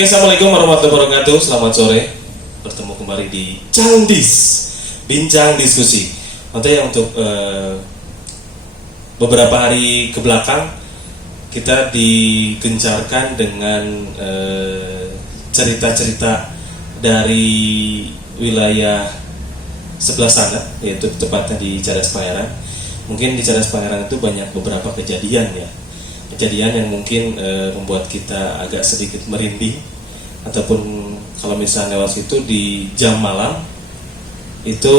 Oke, assalamualaikum warahmatullahi wabarakatuh. Selamat sore. Bertemu kembali di Candis, bincang diskusi. Nanti untuk beberapa hari ke belakang kita digencarkan dengan cerita-cerita dari wilayah sebelah sana, yaitu tepatnya di Cadas Pangeran. Mungkin di Cadas Pangeran itu banyak beberapa kejadian ya. Kejadian yang mungkin membuat kita agak sedikit merinding, ataupun kalau misalnya lewat situ di jam malam itu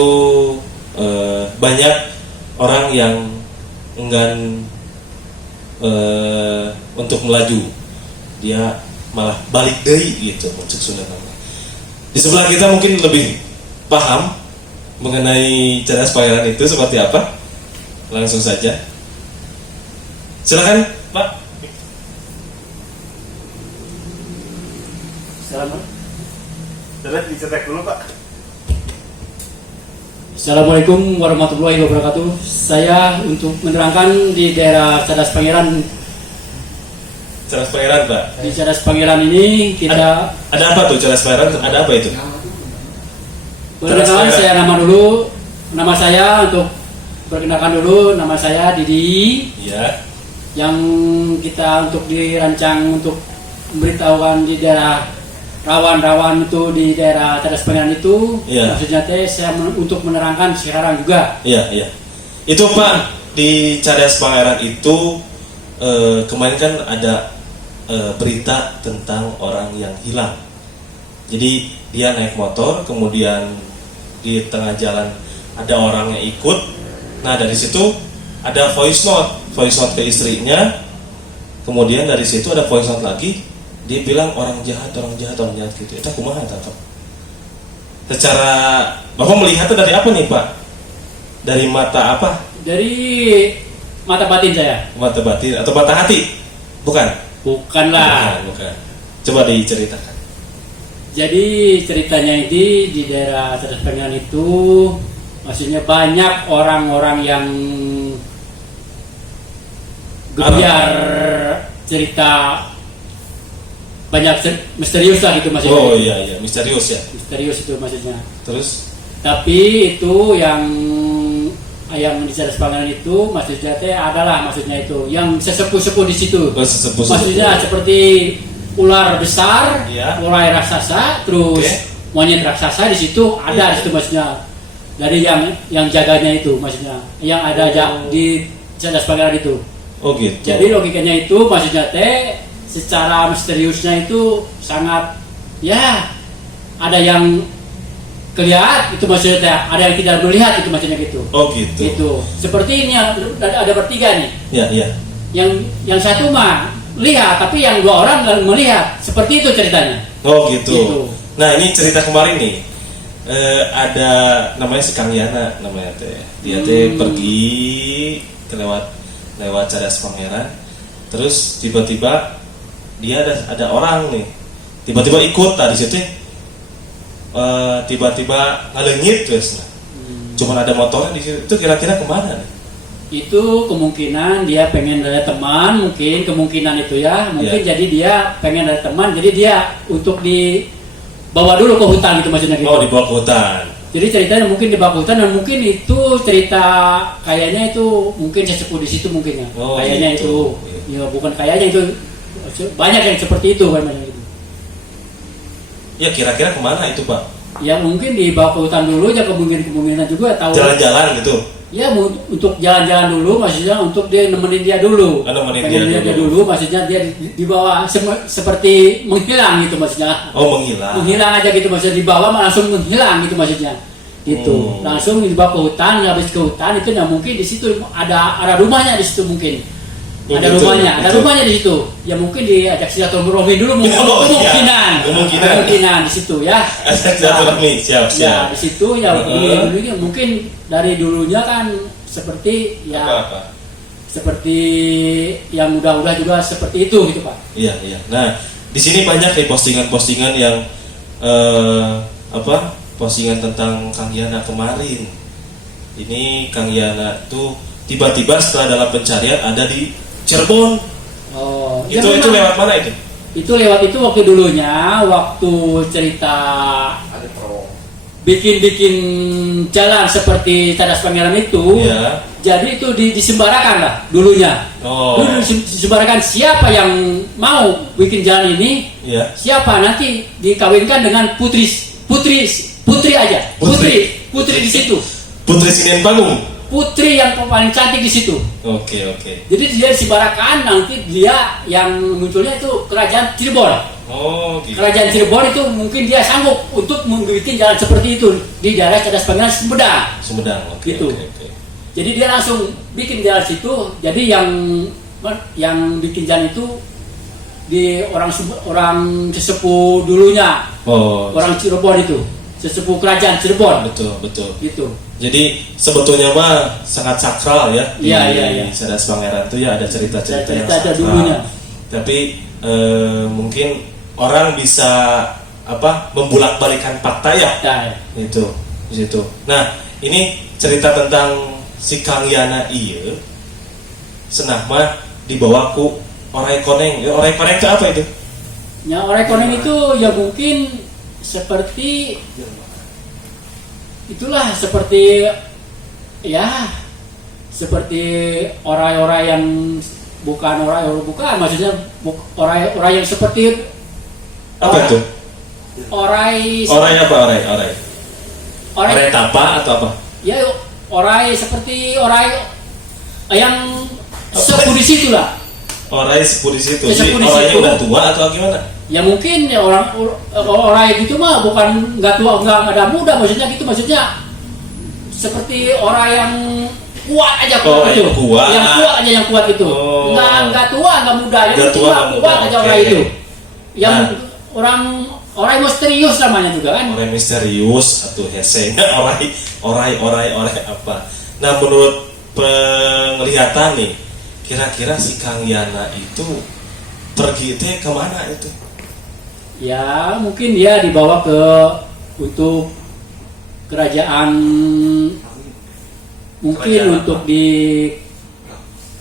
banyak orang yang enggan untuk melaju, dia malah balik deui gitu, maksud Sunda nama. Di sebelah kita mungkin lebih paham mengenai Cadas Pangeran itu seperti apa. Langsung saja, silakan Pak. Selamat. Dapat dicetak dulu Pak. Assalamualaikum warahmatullahi wabarakatuh. Saya untuk menerangkan di daerah Cadas Pangeran. Cadas Pangeran Pak. Di Cadas Pangeran ini kita Ada apa tuh Cadas Pangeran? Ada apa itu? perkenalkan saya nama saya untuk perkenalkan dulu, nama saya Didi. Iya. Yang kita untuk dirancang untuk memberitahukan di daerah rawan-rawan itu di daerah Cadas Pangeran itu, Iya. maksudnya saya untuk menerangkan sekarang juga. Iya, iya. Itu Pak, di Cadas Pangeran itu kemarin kan ada berita tentang orang yang hilang. Jadi dia naik motor, kemudian di tengah jalan ada orang yang ikut. Nah dari situ ada voice note ke istrinya. Kemudian dari situ ada voice note lagi, dia bilang orang jahat gitu. Itu kumaha tangkap. Secara Bapak melihatnya dari apa nih Pak? Dari mata apa? Dari mata batin saya. Mata batin atau mata hati? Bukan. Bukanlah. Bukan. Coba diceritakan. Jadi ceritanya ini di daerah Cadas Pangeran itu, maksudnya banyak orang-orang yang gebiar cerita, banyak misterius lah gitu maksudnya. Oh iya, misterius ya. Misterius itu maksudnya. Terus? Tapi itu yang di Cadas Pangeran itu maksudnya adalah maksudnya itu yang sesepuh-sepuh di situ. Oh, sesepuh. Maksudnya seperti ular besar, Iya. ular raksasa, terus monyet raksasa di situ ada di situ maksudnya. Dari yang jaganya itu maksudnya, yang ada di Cadas Pangeran itu. Oh gitu. Jadi logikanya itu maksudnya secara misteriusnya itu sangat ya, ada yang kelihatan itu maksudnya, ada yang tidak melihat itu maksudnya gitu. Oh gitu. Gitu. Seperti ini ada bertiga nih. Iya. Yang satu mah lihat, tapi yang dua orang nggak melihat. Seperti itu ceritanya. Oh gitu. Gitu. Nah ini cerita kemarin nih. Ada namanya si Kang Yana namanya teh. Dia teh pergi ke lewat Cadas Pangeran. Terus tiba-tiba dia ada orang nih. Tiba-tiba ikut tadi situ. Tiba-tiba ngalengit terus. Cuman ada motornya di situ. Itu kira-kira kemana nih? Itu kemungkinan dia pengen ada teman, mungkin kemungkinan itu ya, mungkin jadi dia pengen ada teman, jadi dia untuk dibawa dulu ke hutan gitu maksudnya gitu. Oh, dibawa ke hutan. Jadi ceritanya mungkin dibawa ke hutan, dan mungkin itu cerita kayaknya itu mungkin sesepuh di situ mungkin ya. Oh, kayaknya gitu. itu, ya bukan kayaknya itu, banyak yang seperti itu kan banyak itu. Ya kira-kira kemana itu Pak? Ya mungkin dibawa ke hutan dulu ya, kemungkinan juga tahu. Jalan-jalan gitu. Ya untuk jalan-jalan dulu, maksudnya untuk dia nemenin dia dulu. Nemenin dia dulu, maksudnya dia dibawa seperti menghilang gitu maksudnya. Oh menghilang. Menghilang aja gitu maksudnya, dibawa langsung menghilang gitu maksudnya. Gitu. Langsung dibawa ke hutan, habis ke hutan itu ya mungkin di situ ada rumahnya di situ mungkin. Ada gitu, rumahnya, gitu. ada rumahnya di situ. Ya mungkin diajak silaturahmi dulu kemungkinan di situ ya. Ajak silaturahmi, siap. Ya di situ ya dulunya mungkin dari dulunya kan seperti ya Apa? seperti yang udah juga seperti itu gitu Pak. Iya. Nah di sini banyak nih postingan-postingan yang postingan tentang Kang Yana kemarin. Ini Kang Yana tuh tiba-tiba setelah dalam pencarian ada di Cirebon. Oh, Itu lewat mana itu? Itu lewat itu waktu dulunya, waktu cerita bikin jalan seperti Cadas Pangeran itu, Ya. jadi itu disembarakan lah dulunya. Oh. Dulu disembarakan siapa yang mau bikin jalan ini, Ya. siapa nanti dikawinkan dengan putri aja, putri di situ, Putri Sinen Bangung. putri yang paling cantik di situ. Oke, oke. Jadi dia disembarakan, nanti dia yang munculnya itu kerajaan Cirebon. Oh, gitu. Kerajaan Cirebon itu mungkin dia sanggup untuk membuat jalan seperti itu di daerah Cadas Pangeran Sumedang. Sumedang. Oke, Gitu. oke, oke. Jadi dia langsung bikin jalan situ. Jadi yang bikin jalan itu di orang sesepuh dulunya, Oh, orang Cirebon itu, sesepuh kerajaan Cirebon. betul, betul. Gitu. Jadi sebetulnya mah sangat sakral ya di Iya. Cadas Pangeran itu ya ada cerita-cerita yang Cerita ada sakral. dulunya. Tapi mungkin orang bisa membulak-balikan fakta ya Nah, itu di situ. Nah, ini cerita tentang si Kang Yana iya senah mah dibawa ku Orai Koneng. Ya, Orai Koneng itu apa itu? ya orang konon itu ya mungkin seperti itulah, seperti ya seperti orang-orang yang bukan maksudnya orang yang seperti Apa itu? orang Orai apa Orai tapa atau apa? ya orang seperti orang yang sepuh di situ lah. Orai sepuh di situ. Ya, Jadi sepuh di orangnya situ. udah tua atau gimana? Ya mungkin ya orang gitu mah bukan nggak tua nggak ada muda, maksudnya seperti orang yang kuat aja Oh, itu. yang kuat. Yang kuat aja yang kuat itu. Oh. Nggak tua nggak muda, yang Nggak penting tua, mah nggak kuat muda, aja oke. orang itu. Yang Nah. orang misterius namanya juga kan. Orang misterius atau hese. Orai apa? Nah, menurut penglihatan nih, kira-kira si Kang Yana itu pergi teh kemana itu? Ya mungkin dia dibawa untuk kerajaan, mungkin Kerajaan untuk apa?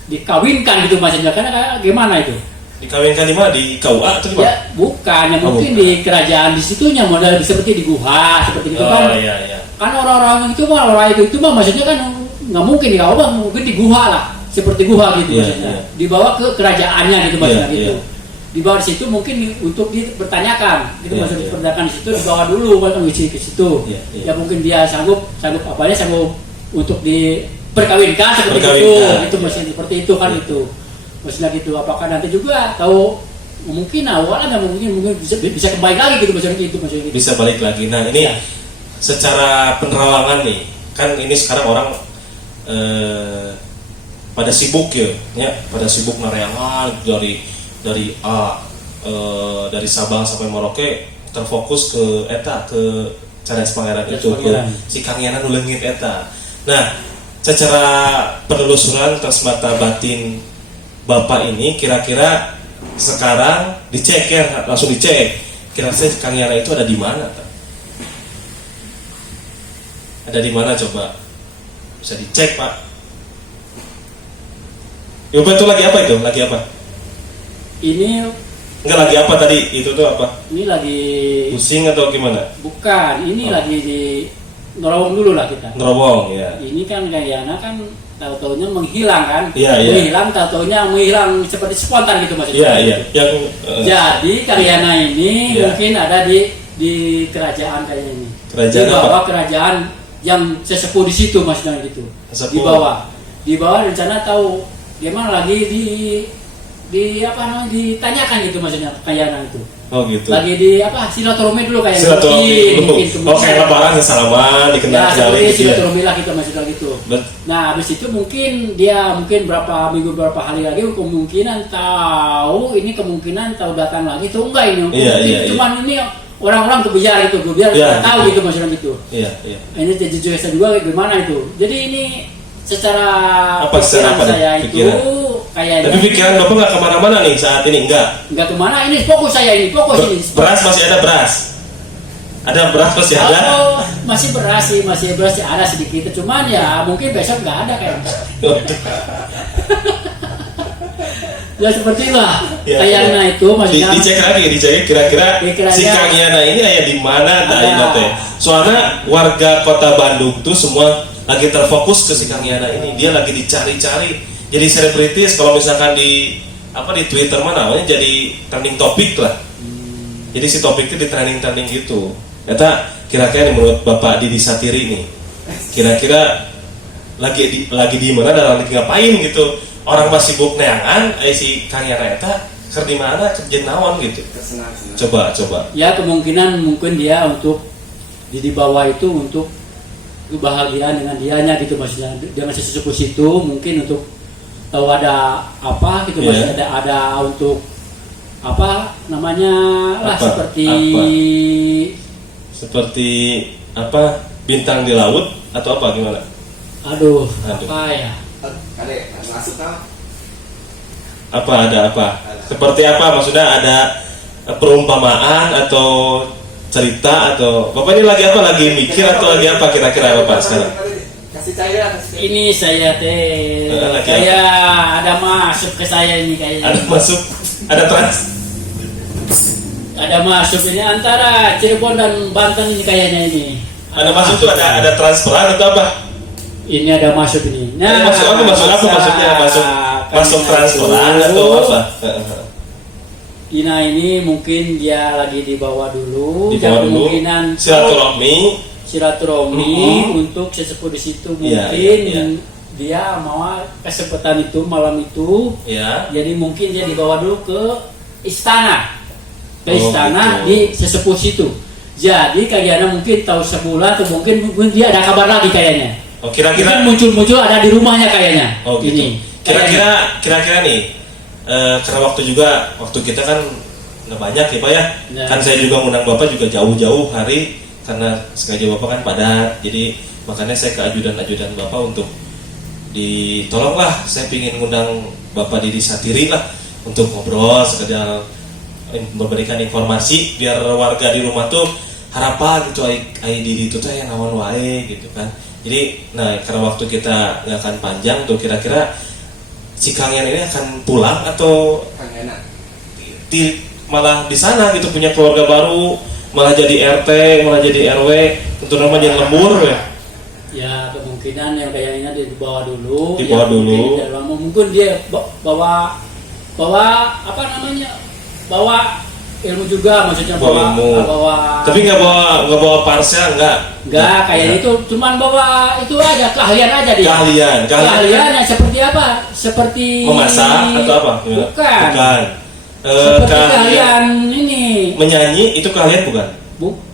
dikawinkan gitu maksudnya, karena gimana itu? Dikawinkan di mana? Di KUA atau di mana? Ya bukan, ya Oh, mungkin bukan. di kerajaan di situnya modal seperti di guha seperti itu Oh kan. iya. Kan orang-orang itu mah orang itu mah maksudnya kan nggak mungkin di KUA, mungkin di guha lah, seperti guha gitu Iya, maksudnya. iya. Dibawa ke kerajaannya gitu maksudnya Iya, gitu. iya. Dibawa di situ mungkin untuk dipertanyakan, gitu Iya, maksudnya iya. dipertanyakan di situ, dibawa dulu kan ke situ. Iya, iya. Ya mungkin dia sanggup untuk diperkawinkan seperti Perkawinkan, itu iya. maksudnya seperti itu kan Iya. itu. Maksudnya gitu, apakah nanti juga tahu mungkin awalnya mungkin bisa kembali lagi gitu maksudnya gitu. Bisa balik lagi. Nah, ini Iya. secara penerawangan nih, kan ini sekarang orang pada sibuk ya, pada sibuk nareangan dari dari Sabang sampai Merauke terfokus ke Cadas Pangeran Cadas itu Pangeran. ke si Kang Yana nu leungit eta. Nah, secara penelusuran atas mata batin Bapak ini kira-kira sekarang dicek ya, langsung dicek. Kira-kira si Kang Yana itu ada di mana? Tak? Ada di mana coba? Bisa dicek, Pak. Yoba itu lagi apa itu? Lagi apa? Ini Enggak, lagi apa tadi? Itu tuh apa? lagi Pusing atau gimana? bukan, ini Oh. lagi di ngerowong dulu lah kita. Nerobong ya. Ini kan Gayana kan tahu-taunya menghilang kan? Iya, iya. Menghilang, tahu-taunya menghilang seperti spontan gitu maksudnya. Iya, iya. Yang Jadi Karyana ini Iya. mungkin ada di kerajaan kayaknya ini. Kerajaan di bawah apa? kerajaan yang sesepuh di situ maksudnya gitu. Sesepuh. Di bawah rencana tahu gimana lagi di apa namanya ditanyakan gitu maksudnya Karyana itu. oh gitu. Lagi di apa silaturahmi dulu kayaknya. Silaturahmi dulu. Mungkin Oh, kayak lebaran salaman dikenal Ya, kali seperti gitu ya. silaturahmi lah kita maksudnya gitu. Nah, habis itu mungkin berapa minggu berapa hari lagi kemungkinan tahu datang lagi tuh enggak ini. Iya, Mungkin iya, iya. cuman ini orang-orang tuh biar Iya, tahu gitu. gitu maksudnya gitu. Iya, iya. Ini jadi jelasnya juga gimana itu. Jadi ini secara Apa, secara apa nih? saya Pikiran? itu kayaknya Tapi pikiran Bapak nggak kemana-mana nih saat ini, enggak? enggak kemana, ini fokus saya ini, fokus ini. Beras masih ada beras? Ada beras masih ada? Oh, masih beras sih ada sedikit, cuman ya mungkin besok nggak ada kayaknya. Ya seperti lah. Ya, Kayaknya itu maksudnya. Dicek lagi, kira-kira Kira-kira si Kang Yana ini aya di mana teh. Soalnya warga Kota Bandung tuh semua lagi terfokus ke si Kang Yana ini. Dia lagi dicari-cari. Jadi selebritis kalau misalkan di Twitter namanya jadi trending topik lah. Jadi si topik itu di trending gitu. Eta kira-kira menurut Bapak Didi Satiri nih, kira-kira lagi di mana dan lagi ngapain gitu? Orang masih sibuk neangan, si Kang Yana eta keur di mana kerja naon gitu. Coba. Ya kemungkinan mungkin dia untuk di bawah itu untuk kebahagiaan dengan dianya gitu maksudnya. Dia masih sesepuh situ mungkin untuk tahu ada apa gitu masih ada untuk apa namanya lah seperti apa bintang di laut atau apa gimana? Aduh. Apa ya? Apa ada apa? Seperti apa maksudnya ada perumpamaan atau cerita atau Bapak ini lagi apa? Lagi mikir atau lagi apa kira-kira Bapak sekarang? Ini saya kayak ada masuk ke saya ini kayaknya. Ada masuk ini antara Cirebon dan Banten ini kayaknya ini. Ada masuk tuh ada transferan atau apa? Ini ada masuk ini. Nah, masuk apa maksudnya masuk transferan atau apa? Ina ini mungkin dia lagi dibawa dulu. Kemungkinan silaturahmi untuk sesepuh di situ mungkin dia mau kesempatan itu malam itu. Jadi mungkin dia dibawa dulu ke istana. Gitu. Di sesepuh situ. Jadi kayaknya mungkin tahu sebulan atau mungkin dia ada kabar lagi kayaknya. Kira-kira muncul ada di rumahnya kayaknya. Gitu. Ini. Kira-kira nih karena waktu kita kan nggak banyak ya Pak ya. Kan saya juga ngundang Bapak juga jauh-jauh hari karena sengaja Bapak kan padat. Jadi makanya saya ke ajudan Bapak untuk ditolonglah saya pingin ngundang Bapak Didi Satiri lah untuk ngobrol sekedar memberikan informasi biar warga di rumah tuh harapan gitu ai Didi itu tuh yang nawan wae gitu kan. Jadi karena waktu kita nggak akan panjang tuh kira-kira si Kang Yana ini akan pulang atau malah di sana gitu punya keluarga baru, malah jadi RT, malah jadi RW, tentu nama jadi lembur ya. Ya kemungkinan yang kayaknya dia dibawa dulu. Mungkin dia bawa apa namanya? Bawa ilmu juga maksudnya bawa. Tapi nggak bawa parsel Enggak kayak itu cuman bawa itu aja keahlian aja dia. Keahlian yang seperti apa? Seperti memasak atau apa? Bukan. Seperti keahlian ini. Menyanyi itu keahlian bukan?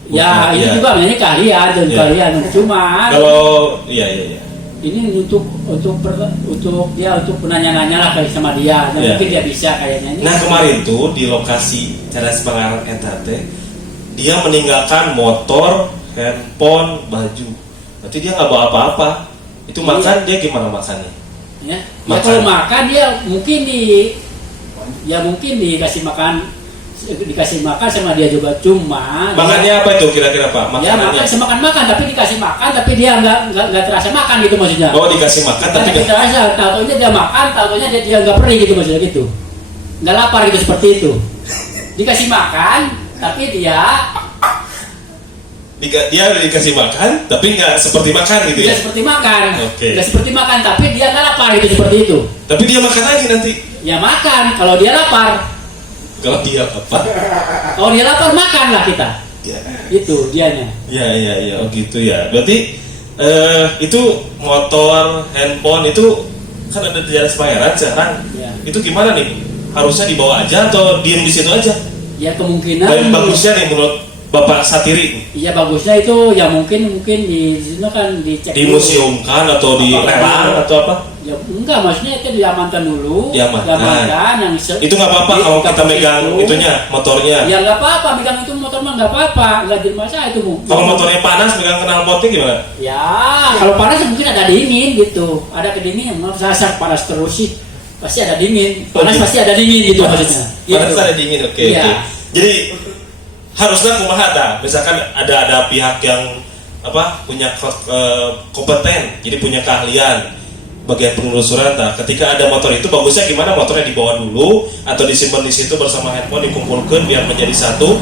Ya, itu juga menyanyi keahlian cuma kalau ini untuk penanya-nanya lah kali sama dia. Mungkin dia bisa kayaknya. Nah kemarin tuh di lokasi Cadas Pangarang Entate dia meninggalkan motor, handphone, baju. Berarti dia nggak bawa apa-apa. Itu makan dia gimana makannya? Ya kalau makan dia mungkin dikasih makan sama dia juga cuma. Makannya apa itu kira-kira Pak? Makannya? Ya makan tapi dikasih makan tapi dia nggak terasa makan gitu maksudnya. Oh dikasih makan tapi nggak terasa. Tahu-taunya dia makan, tahu-taunya dia nggak perih gitu maksudnya gitu. Nggak lapar gitu seperti itu. Dikasih makan tapi dia dikasih makan tapi nggak seperti makan gitu ya? Nggak seperti makan. Okay. Nggak seperti makan tapi dia nggak lapar gitu seperti itu. Tapi dia makan lagi nanti. Ya makan kalau dia lapar. Kalau dia apa? Kalau dia lapar makan lah kita. Ya. Itu dianya. Ya, oh gitu ya. Berarti itu motor, handphone itu kan ada di Cadas Pangeran sekarang. Ya. Itu gimana nih? Harusnya dibawa aja atau diem di situ aja? Ya kemungkinan. Dan bagusnya nih menurut Bapak Satiri. Iya bagusnya itu ya mungkin di sini kan dicek. Dimuseumkan atau dilelang atau apa? Ya enggak, maksudnya itu diamankan dulu. Diamankan. Yang itu nggak apa-apa kalau kita megang itunya, motornya. Ya nggak apa-apa, megang itu motor mah nggak apa-apa, nggak jadi masalah itu. Kalau motornya panas, megang knalpotnya gimana? Ya kalau panas mungkin ada dingin gitu, ada kedingin. Saya panas terus sih, pasti ada dingin. Panas pasti ada dingin gitu maksudnya. Panas ada dingin, oke. Jadi harusnya kumaha dah. Misalkan ada pihak yang punya kompeten, jadi punya keahlian. bagian penelusuran. Nah, ketika ada motor itu bagusnya gimana? Motornya dibawa dulu atau disimpan di situ bersama handphone, dikumpulkan biar menjadi satu,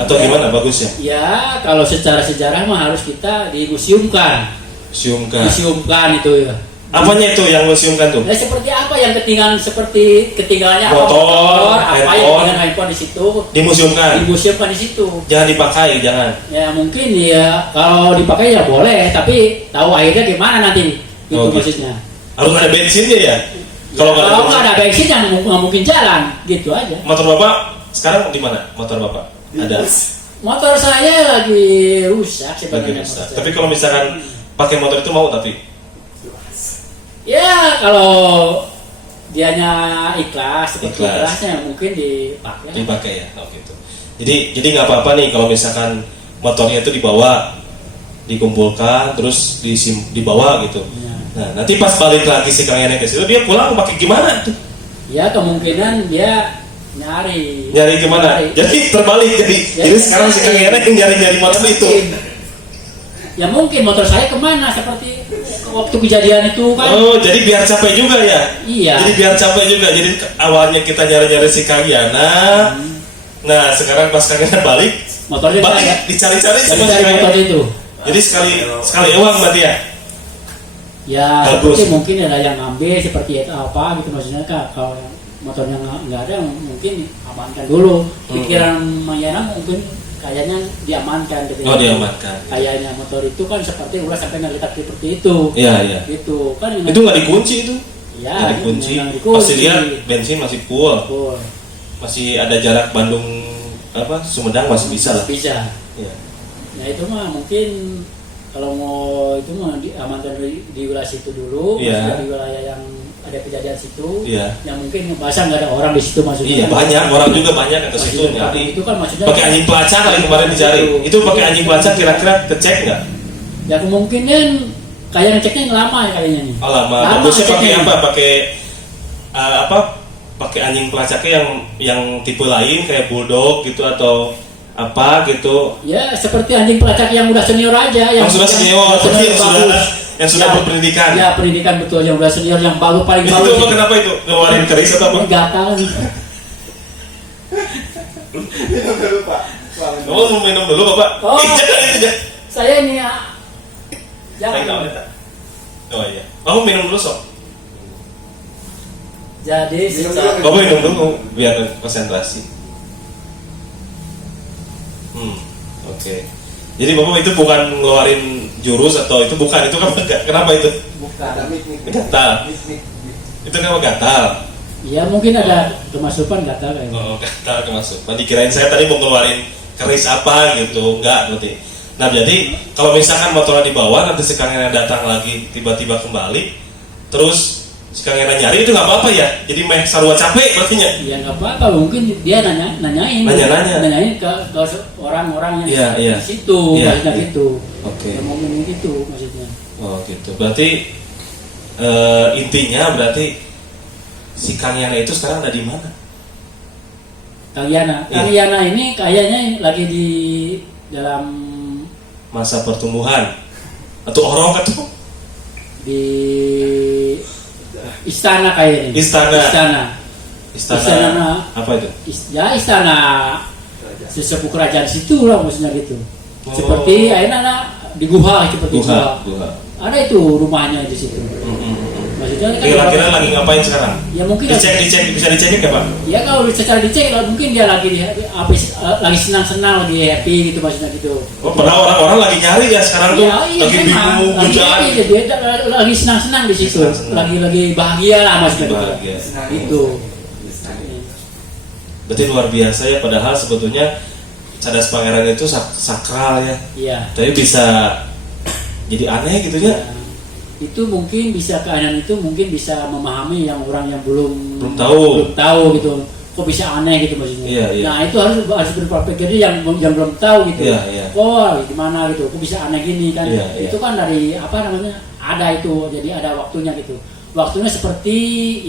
atau gimana bagusnya? Ya, kalau secara sejarah mah harus kita dimuseumkan. Museumkan itu ya. Apanya itu yang museumkan tuh? Nah, seperti apa yang ketinggalan, seperti ketinggalannya motor, apa yang dengan handphone di situ? Dimuseumkan di situ. Jangan dipakai, jangan. Ya mungkin ya kalau dipakai ya boleh, tapi tahu akhirnya gimana nanti? Itu maksudnya. Harus ada bensinnya ya? Kalau nggak ada bensin yang nggak mungkin jalan, gitu aja. Motor bapak sekarang di mana? Motor bapak ada? Motor saya lagi rusak sebenarnya. Tapi kalau misalkan pakai motor itu mau tapi? Ya kalau dianya ikhlas, seperti ikhlasnya mungkin dipakai. Dipakai ya, gitu. Jadi nggak apa-apa nih kalau misalkan motornya itu dibawa, dikumpulkan, terus dibawa gitu. Ya. Nah nanti pas balik lagi si Kang Yana ke situ, dia pulang pakai gimana tuh? Ya kemungkinan dia nyari gimana? Jadi terbalik jadi sekarang si Kang Yana yang nyari motor itu. Ya mungkin motor saya kemana seperti waktu kejadian itu kan. Oh, jadi biar capek juga ya? Iya. Jadi biar capek juga. Jadi awalnya kita nyari-nyari si Kang Yana. Nah, sekarang pas Kang Yana balik, motornya dicari-cari sama si motor itu. Jadi sekali uang berarti ya? Ya, mungkin ada yang ngambil seperti itu apa gitu maksudnya Kak. Kalau motornya nggak ada mungkin amankan dulu. Pikiran Mayana mungkin kayaknya diamankan gitu. Oh, diamankan. Kayaknya motor itu kan seperti ulah sampai ngelihat seperti itu. Iya. Gitu kan. Itu nggak dikunci itu? Iya. Nggak dikunci. Pasti lihat bensin masih full. Masih ada jarak Bandung Sumedang masih bisa lah. Bisa. Iya. Nah itu mah mungkin kalau mau itu mah diamankan di wilayah situ dulu. Iya. Di wilayah yang ada kejadian situ, yang mungkin bahasa nggak ada orang di situ maksudnya. Iya, banyak orang juga banyak yang ke situ nyari. Itu kan maksudnya pakai anjing pelacak kali kemarin dicari. Itu pakai anjing pelacak kira-kira kecek nggak? Ya kemungkinan kayak ngeceknya lama ya kayaknya nih. Oh, lama. Bagusnya pakai apa? Pakai anjing pelacaknya yang tipe lain kayak bulldog gitu atau apa gitu? Ya seperti anjing pelacak yang udah senior aja. Yang sudah senior, yang sudah berpendidikan. Ya pendidikan betul, yang udah senior, yang paling baru. Itu kenapa itu? Ngeluarin keris atau apa? Gatal. Minum dulu Pak. Mau minum dulu Bapak? Oh, saya ini ya. Jangan. Oh iya. Kamu minum dulu sok. Jadi Bapak minum dulu biar konsentrasi. Oke. Jadi Bapak itu bukan ngeluarin jurus atau itu bukan, itu kan kenapa itu? Bukan. Gatal. Itu kenapa gatal? Iya mungkin ada kemasukan gatal kayaknya. Oh, gatal kemasukan. Dikirain saya tadi mau ngeluarin keris apa gitu, enggak berarti. Nah jadi kalau misalkan motornya dibawa nanti si Kang Yana datang lagi tiba-tiba kembali, terus si Kang Yana nyari itu nggak apa-apa ya? Jadi meh sarua capek berartinya? Iya nggak apa-apa, mungkin dia nanyain ke orang-orang yang di situ, maksudnya gitu. Oke. Yang ngomongin gitu maksudnya. Oh gitu. Berarti intinya berarti si Kang Yana itu sekarang ada di mana? Kang Yana ini kayaknya lagi di dalam masa pertumbuhan atau orang atau di istana kayaknya. Istana apa itu? Istana sesepuh kerajaan situ lah maksudnya gitu. Seperti ayeuna di guha seperti guha. Ada itu rumahnya di situ. Maksudnya kan kira-kira lagi ngapain sekarang? Ya mungkin bisa dicek ya Pak? Ya kalau secara dicek mungkin dia lagi lagi senang-senang, lagi happy gitu maksudnya gitu. Oh, pernah orang-orang lagi nyari ya sekarang tuh, lagi bingung, hujan. Dia lagi senang-senang di situ, lagi bahagia lah maksudnya gitu. Berarti luar biasa ya, padahal sebetulnya Cadas Pangeran itu sakral ya. Iya. Tapi bisa jadi aneh gitu ya. Itu mungkin bisa keanehan itu mungkin bisa memahami yang orang yang belum tahu gitu. Kok bisa aneh gitu maksudnya. Iya. Nah itu harus berpikir yang belum tahu gitu. Iya. Oh gimana gitu, kok bisa aneh gini kan. Iya. Itu kan dari apa namanya, ada itu, jadi ada waktunya gitu. Waktunya seperti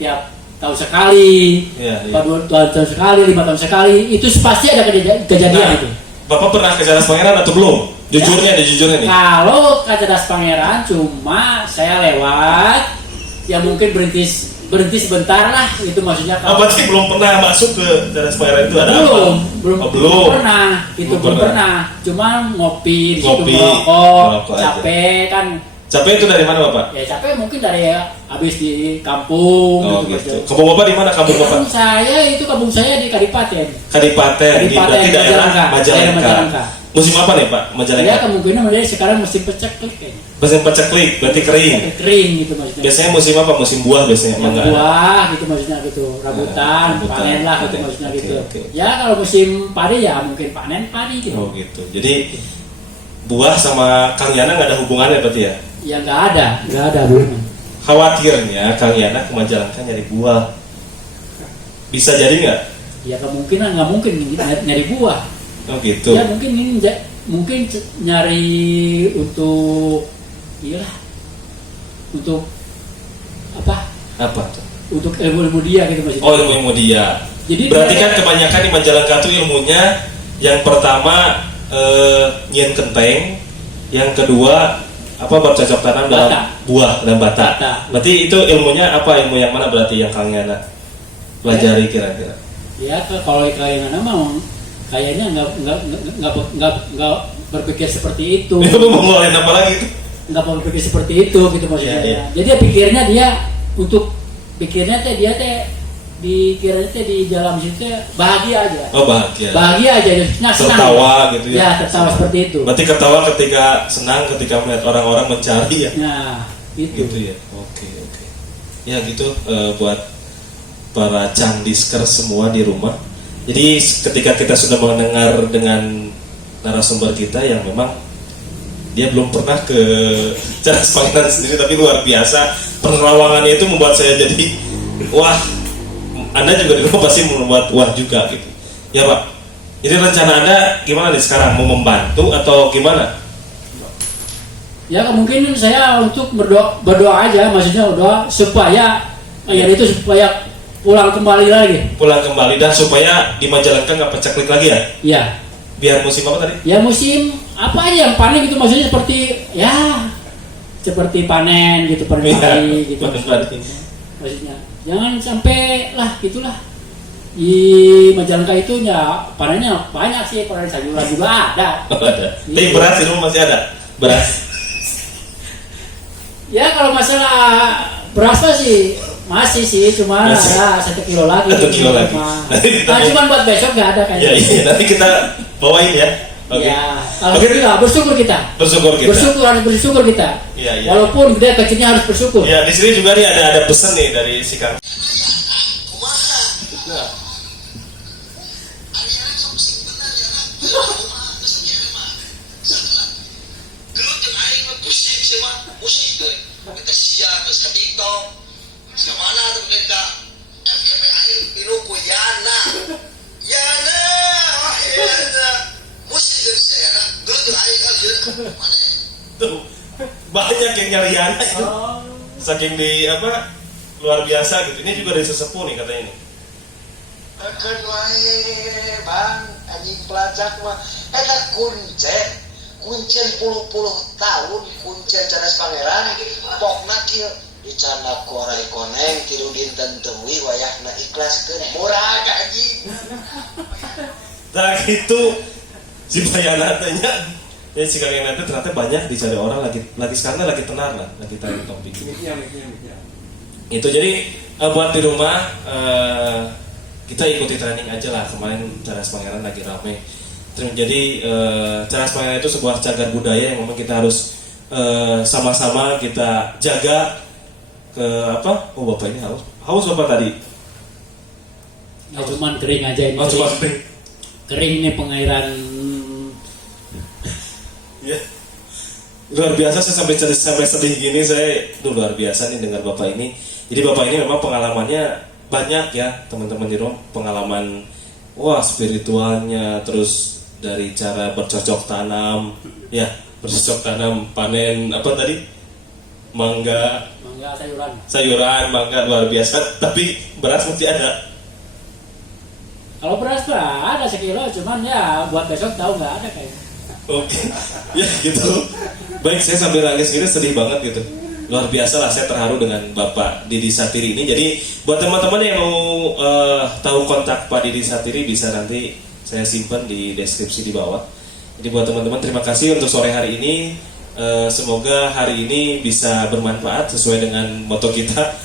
tiap tahun sekali, 2 tahun sekali, 5 tahun sekali, itu pasti ada kejadian itu. Bapak pernah ke Cadas Pangeran atau belum? Jujurnya nih. Kalau ke Cadas Pangeran cuma saya lewat, ya mungkin berhenti sebentar lah, itu maksudnya. Kalau berarti belum pernah masuk ke Cadas Pangeran itu ada belum, apa? Belum pernah, belum pernah. Cuma ngopi, di situ merokok, capek kan. Capek itu dari mana Bapak? Ya capek mungkin dari habis di kampung. Gitu. Kampung Bapak di mana kampung Bapak? Kampung saya di Kadipaten. Di berarti daerah Majalengka. Musim apa nih Pak Majalengka? Ya kemungkinan sekarang musim peceklik kayaknya. Musim peceklik berarti kering. Kering gitu maksudnya. Biasanya musim apa? Musim buah biasanya. Buah gitu maksudnya gitu. Rambutan, panen lah gitu maksudnya gitu. Ya kalau musim padi ya mungkin panen padi gitu. Oh gitu. Jadi buah sama Kang Yana nggak ada hubungannya berarti ya? Ya nggak ada hubungan. Khawatirnya Kang Yana ke Majalengka nyari buah. Bisa jadi nggak? Ya kemungkinan nggak mungkin nyari buah. Oh gitu. Ya mungkin nyari untuk untuk apa? Untuk ilmu dia gitu maksudnya. Oh ilmu dia. Jadi berarti kan kebanyakan di Majalengka tuh ilmunya yang pertama nyian kenteng, yang kedua bercocok tanam dalam buah dan bata. Berarti itu ilmunya apa? Ilmu yang mana berarti yang Kang Yana pelajari kira-kira? Ya kalau Kang Yana mau kayaknya nggak berpikir seperti itu. Itu mau ngelain apa lagi itu? Nggak berpikir seperti itu gitu maksudnya. Ya. Jadi pikirnya di dalam situ bahagia aja. Oh bahagia. Bahagia aja, senang. Tertawa gitu ya. Ya tertawa seperti itu. Berarti ketawa ketika melihat orang-orang mencari ya. Nah gitu ya. Oke. Ya gitu buat para candisker semua di rumah. Jadi ketika kita sudah mendengar dengan narasumber kita yang memang dia belum pernah ke Cadas Pangeran sendiri tapi luar biasa penerawangannya itu membuat saya jadi wah. Anda juga di rumah pasti membuat wah juga gitu. Ya Pak. Jadi rencana Anda gimana nih sekarang? Mau membantu atau gimana? Ya kemungkinan saya untuk berdoa aja, maksudnya berdoa supaya pulang kembali lagi. Pulang kembali dan supaya di Majalengka nggak peceklik lagi ya? Iya. Biar musim apa tadi? Ya musim apa aja yang panen gitu maksudnya seperti panen gitu padi gitu. Maksudnya jangan sampai gitulah di Majalengka itu ya panennya banyak sih, panen sayuran juga ada. Tapi beras di rumah masih ada beras. Ya kalau masalah beras sih masih sih, cuma ada 1 kilo lagi. 1 kilo lagi. Cuma buat besok nggak ada kayaknya. Iya, nanti kita bawain ya. Oke. Ya, alhamdulillah bersyukur kita. Harus bersyukur kita. Iya. Walaupun gede kecilnya harus bersyukur. Ya, di sini juga nih ada pesan nih dari si Kang. Tuh, banyak yang nyari anak itu. Saking luar biasa gitu. Ini juga dari sesepuh nih katanya nih. Akan wae bang anjing pelacak mah eta kuncen puluh tahun kuncen Cadas Pangeran pokna kieu dicanda korai koneng tilu dinten teuwi wayahna ikhlaskeun murah anjing. Nah itu si Bayana tanya. Ya si Kang Yana ternyata banyak dicari orang lagi sekarang lagi tenar lah, lagi tarik topik. Itu jadi buat di rumah kita ikuti training aja lah. Kemarin Cadas Pangeran lagi rame. Jadi Cadas Pangeran itu sebuah cagar budaya yang memang kita harus sama-sama kita jaga. Oh bapak ini haus bapak tadi? Ya, cuman kering aja ini. Oh cuma kering ini pengairan. Ya, luar biasa saya sampai sedih gini saya luar biasa nih dengar bapak ini. Jadi bapak ini memang pengalamannya banyak ya teman-teman di rumah, pengalaman spiritualnya, terus dari cara bercocok tanam panen mangga sayuran mangga luar biasa, tapi beras mesti ada. Kalau beras ada 1 kilo, cuman ya buat besok tahu nggak ada kayaknya. Oke, ya gitu. Baik, saya sambil nangis gini sedih banget gitu. Luar biasa lah, saya terharu dengan Bapak Didi Satiri ini. Jadi buat teman-teman yang mau tahu kontak Pak Didi Satiri bisa nanti saya simpan di deskripsi di bawah. Jadi buat teman-teman terima kasih untuk sore hari ini. Semoga hari ini bisa bermanfaat sesuai dengan moto kita,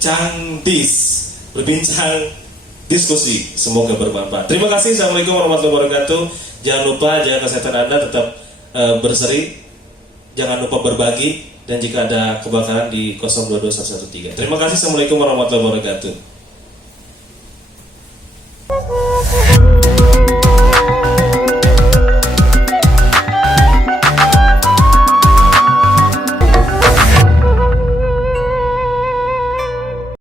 Cangdis, berbincang, diskusi, semoga bermanfaat. Terima kasih, assalamualaikum warahmatullahi wabarakatuh. Jangan lupa jaga kesehatan Anda, tetap berseri, jangan lupa berbagi, dan jika ada kebakaran di 022113. Terima kasih, assalamualaikum warahmatullahi wabarakatuh.